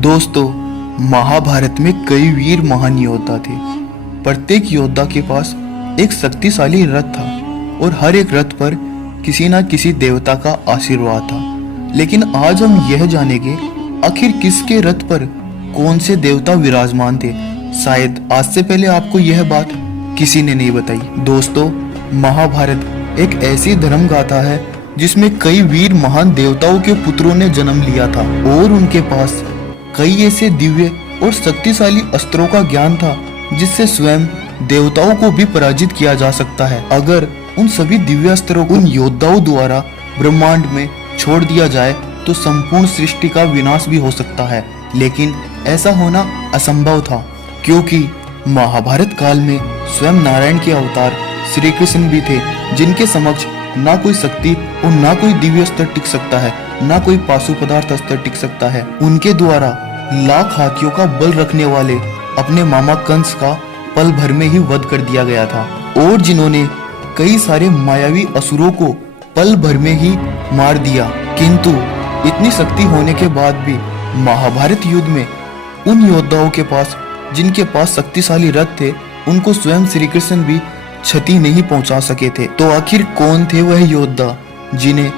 दोस्तों, महाभारत में कई वीर महान योद्धा थे। प्रत्येक योद्धा के पास एक शक्तिशाली रथ था और हर एक रथ पर किसी न किसी देवता का आशीर्वाद था। लेकिन आज हम यह जानेंगे आखिर किसके रथ पर कौन से देवता विराजमान थे। शायद आज से पहले आपको यह बात किसी ने नहीं बताई। दोस्तों, महाभारत एक ऐसी धर्म गाथा है जिसमें कई वीर महान देवताओं के पुत्रों ने जन्म लिया था और उनके पास कई ऐसे दिव्य और शक्तिशाली अस्त्रों का ज्ञान था जिससे स्वयं देवताओं को भी पराजित किया जा सकता है। अगर उन सभी दिव्य अस्त्रों को उन योद्धाओं द्वारा ब्रह्मांड में छोड़ दिया जाए तो संपूर्ण सृष्टि का विनाश भी हो सकता है। लेकिन ऐसा होना असंभव था क्योंकि महाभारत काल में स्वयं नारायण के अवतार श्री कृष्ण भी थे, जिनके समक्ष ना कोई शक्ति और ना कोई दिव्य अस्त्र टिक सकता है, ना कोई पाशु पदार्थ अस्त्र टिक सकता है। उनके द्वारा लाख हाथियों का बल रखने वाले अपने मामा कंस का पल भर में ही वध कर दिया गया था और जिन्होंने कई सारे मायावी असुरों को पल भर में ही मार दिया। किंतु इतनी शक्ति होने के बाद भी महाभारत युद्ध में उन योद्धाओं के पास जिनके पास शक्तिशाली रथ थे, उनको स्वयं श्री कृष्ण भी क्षति नहीं पहुंचा सके थे। तो आखिर कौन थे वह योद्धा जिन्हें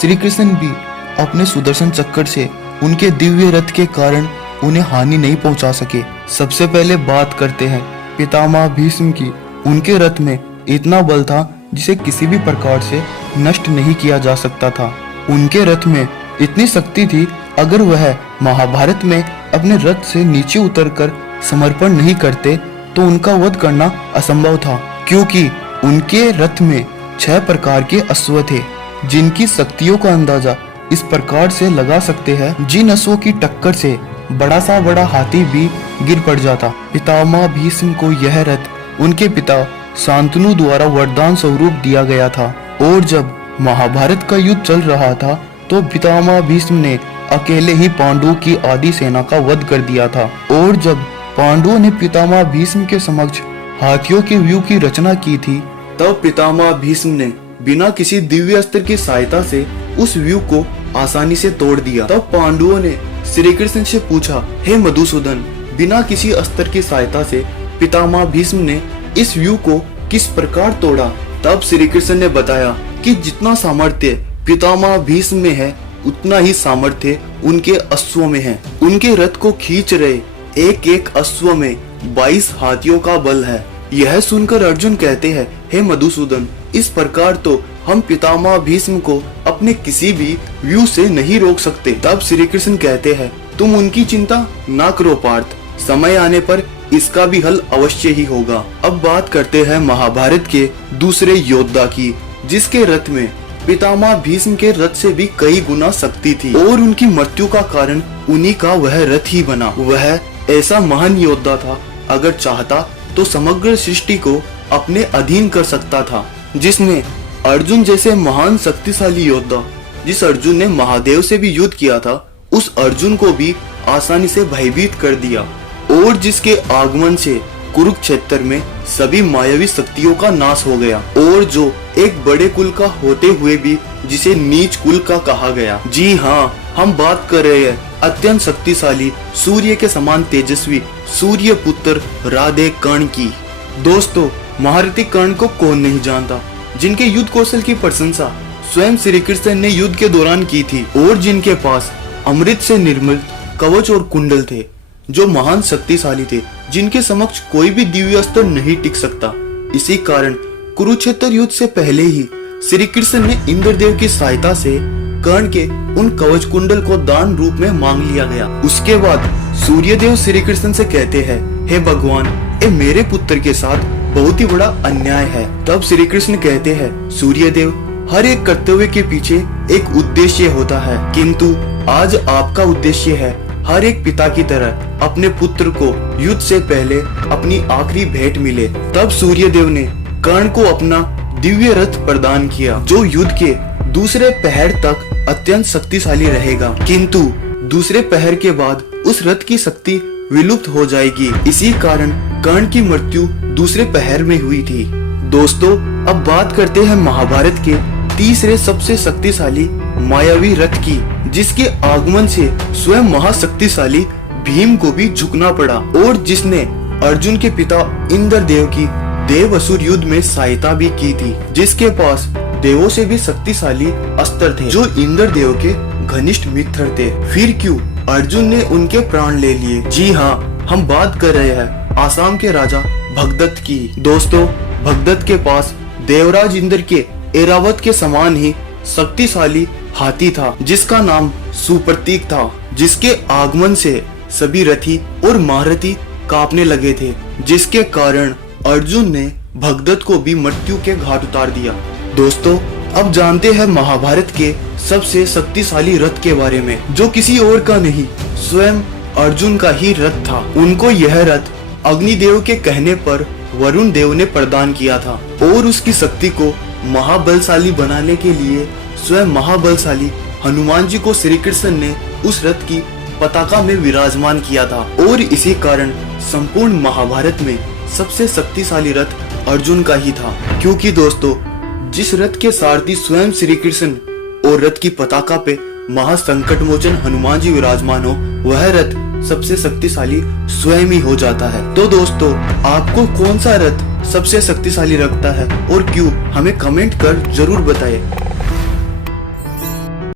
श्री कृष्ण भी अपने सुदर्शन चक्र से उनके दिव्य रथ के कारण उन्हें हानि नहीं पहुंचा सके। सबसे पहले बात करते हैं पितामह भीष्म की। उनके रथ में इतना बल था जिसे किसी भी प्रकार से नष्ट नहीं किया जा सकता था। उनके रथ में इतनी शक्ति थी, अगर वह महाभारत में अपने रथ से नीचे उतरकर समर्पण नहीं करते तो उनका वध करना असंभव था, क्योंकि उनके रथ में 6 प्रकार के अश्व थे जिनकी शक्तियों का अंदाजा इस प्रकार से लगा सकते हैं। जिन अश्वों की टक्कर से बड़ा सा बड़ा हाथी भी गिर पड़ जाता। पितामह भीष्म को यह रथ उनके पिता शांतनु द्वारा वरदान स्वरूप दिया गया था और जब महाभारत का युद्ध चल रहा था तो पितामह भीष्म ने अकेले ही पांडवों की आधी सेना का वध कर दिया था। और जब पांडवों ने पितामह भीष्म के समक्ष हाथियों के व्यूह की रचना की थी, तब पितामह भीष्म ने बिना किसी दिव्य अस्त्र की सहायता से उस व्यूह को आसानी से तोड़ दिया। तब पांडवों ने श्री कृष्ण से पूछा, हे मधुसूदन, बिना किसी अस्त्र की सहायता से पितामह भीष्म ने इस व्यूह को किस प्रकार तोड़ा? तब श्री कृष्ण ने बताया कि जितना सामर्थ्य पितामह भीष्म में है उतना ही सामर्थ्य उनके अश्वों में है। उनके रथ को खींच रहे एक एक अश्व में 22 हाथियों का बल है। यह सुनकर अर्जुन कहते हैं, हे मधुसूदन, इस प्रकार तो हम पितामह भीष्म को अपने किसी भी व्यू से नहीं रोक सकते। तब श्री कृष्ण कहते हैं, तुम उनकी चिंता ना करो पार्थ, समय आने पर इसका भी हल अवश्य ही होगा। अब बात करते हैं महाभारत के दूसरे योद्धा की, जिसके रथ में पितामह भीष्म के रथ से भी कई गुना शक्ति थी और उनकी मृत्यु का कारण उन्हीं का वह रथ ही बना। वह ऐसा महान योद्धा था, अगर चाहता तो समग्र सृष्टि को अपने अधीन कर सकता था। जिसने अर्जुन जैसे महान शक्तिशाली योद्धा, जिस अर्जुन ने महादेव से भी युद्ध किया था, उस अर्जुन को भी आसानी से भयभीत कर दिया और जिसके आगमन से कुरुक्षेत्र में सभी मायावी शक्तियों का नाश हो गया और जो एक बड़े कुल का होते हुए भी जिसे नीच कुल का कहा गया। जी हाँ, हम बात कर रहे हैं अत्यंत शक्तिशाली सूर्य के समान तेजस्वी सूर्य पुत्र राधे कर्ण की। दोस्तों, महारथी कर्ण को कौन नहीं जानता, जिनके युद्ध कौशल की प्रशंसा स्वयं श्री कृष्ण ने युद्ध के दौरान की थी और जिनके पास अमृत से निर्मल कवच और कुंडल थे, जो महान शक्तिशाली थे, जिनके समक्ष कोई भी दिव्य अस्त्र नहीं टिक सकता। इसी कारण कुरुक्षेत्र युद्ध से पहले ही श्री कृष्ण ने इंद्रदेव की सहायता से कर्ण के उन कवच कुंडल को दान रूप में मांग लिया गया। उसके बाद सूर्यदेव श्री कृष्ण से कहते हैं, हे भगवान, ये मेरे पुत्र के साथ बहुत ही बड़ा अन्याय है। तब श्री कृष्ण कहते हैं, सूर्यदेव, हर एक कर्तव्य के पीछे एक उद्देश्य होता है, किंतु आज आपका उद्देश्य है हर एक पिता की तरह अपने पुत्र को युद्ध से पहले अपनी आखिरी भेंट मिले। तब सूर्यदेव ने कर्ण को अपना दिव्य रथ प्रदान किया, जो युद्ध के दूसरे पहर तक अत्यंत शक्तिशाली रहेगा, किंतु दूसरे पहर के बाद उस रथ की शक्ति विलुप्त हो जाएगी। इसी कारण कर्ण की मृत्यु दूसरे पहर में हुई थी। दोस्तों, अब बात करते हैं महाभारत के तीसरे सबसे शक्तिशाली मायावी रथ की, जिसके आगमन से स्वयं महाशक्तिशाली भीम को भी झुकना पड़ा और जिसने अर्जुन के पिता इंद्रदेव की देव असुर युद्ध में सहायता भी की थी, जिसके पास देवों से भी शक्तिशाली अस्त्र थे, जो इंद्रदेव के घनिष्ठ मित्र थे। फिर क्यों अर्जुन ने उनके प्राण ले लिए? जी हाँ, हम बात कर रहे हैं आसाम के राजा भगदत्त की। दोस्तों, भगदत्त के पास देवराज इंद्र के ऐरावत के समान ही शक्तिशाली हाथी था, जिसका नाम सुप्रतीक था, जिसके आगमन से सभी रथी और महारथी कांपने लगे थे, जिसके कारण अर्जुन ने भगदत्त को भी मृत्यु के घाट उतार दिया। दोस्तों, अब जानते हैं महाभारत के सबसे शक्तिशाली रथ के बारे में, जो किसी और का नहीं, स्वयं अर्जुन का ही रथ था। उनको यह रथ अग्निदेव के कहने पर वरुण देव ने प्रदान किया था और उसकी शक्ति को महाबलशाली बनाने के लिए स्वयं महाबलशाली हनुमान जी को श्री कृष्ण ने उस रथ की पताका में विराजमान किया था। और इसी कारण संपूर्ण महाभारत में सबसे शक्तिशाली रथ अर्जुन का ही था, क्योंकि दोस्तों, जिस रथ के सारथी स्वयं श्री कृष्ण और रथ की पताका पे महासंकट मोचन हनुमान जी विराजमान हो, वह रथ सबसे शक्तिशाली स्वयं ही हो जाता है। तो दोस्तों, आपको कौन सा रथ सबसे शक्तिशाली लगता है और क्यों, हमें कमेंट कर जरूर बताएं।